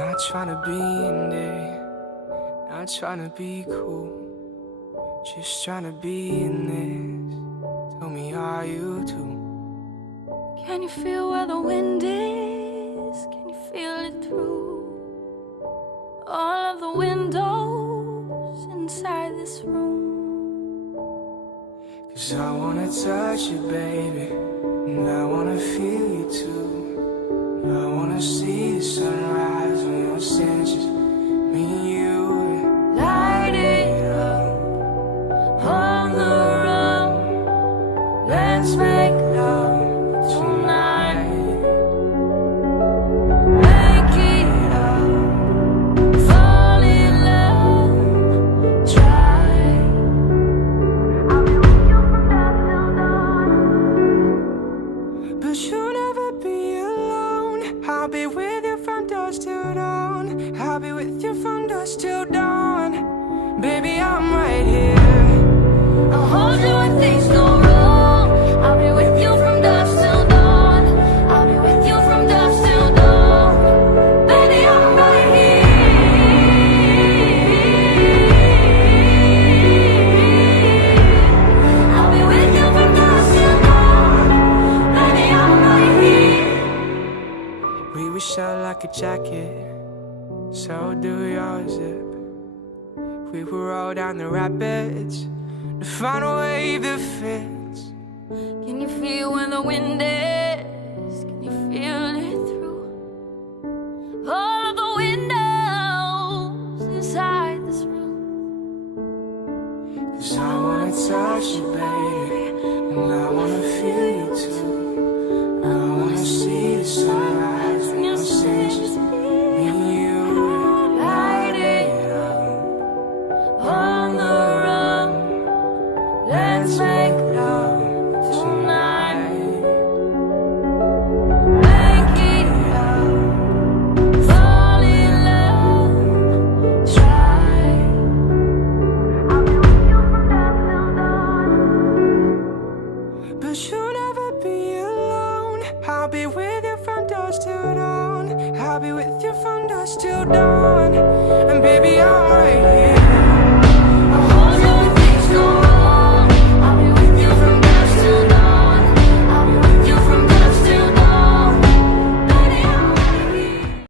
Not trying to be in there, not trying to be cool, just trying to be in this. Tell me how you do. Can you feel where the wind is? Can you feel it through all of the windows inside this room? 'Cause I wanna touch you, baby, and I wanna feel you too. I wanna see the sunrise on your senses, me and you. Light it up on the run. Let's make love tonight. Make it up, fall in love, try. I'll be with you from dusk till dawn. But you'll never be alone. I'll be with you from dusk till dawn. I'll be with you from dusk till dawn. Baby, I'm right here. I'll hold you when things go wrong. I'll be with you from dusk till dawn. I'll be with you from dusk till dawn. Baby, I'm right here. I'll be with you from dusk till dawn. Baby, I'm right here. We were shot like a jacket, so do your zip. We will roll down the rapids to find a wave that fits. Can you feel when the wind is? Can you feel it through all of the windows inside this room? 'Cause I wanna touch you, baby, and I wanna feel you too. I wanna see the sunrise when your senses, me and you. Light it up on the run. Let's make love tonight. Make it up, fall in love, try. I'll be with you from dusk till dawn. But you'll never be alone. I'll be with you from dusk till dawn. I'll be with you from dusk till dawn.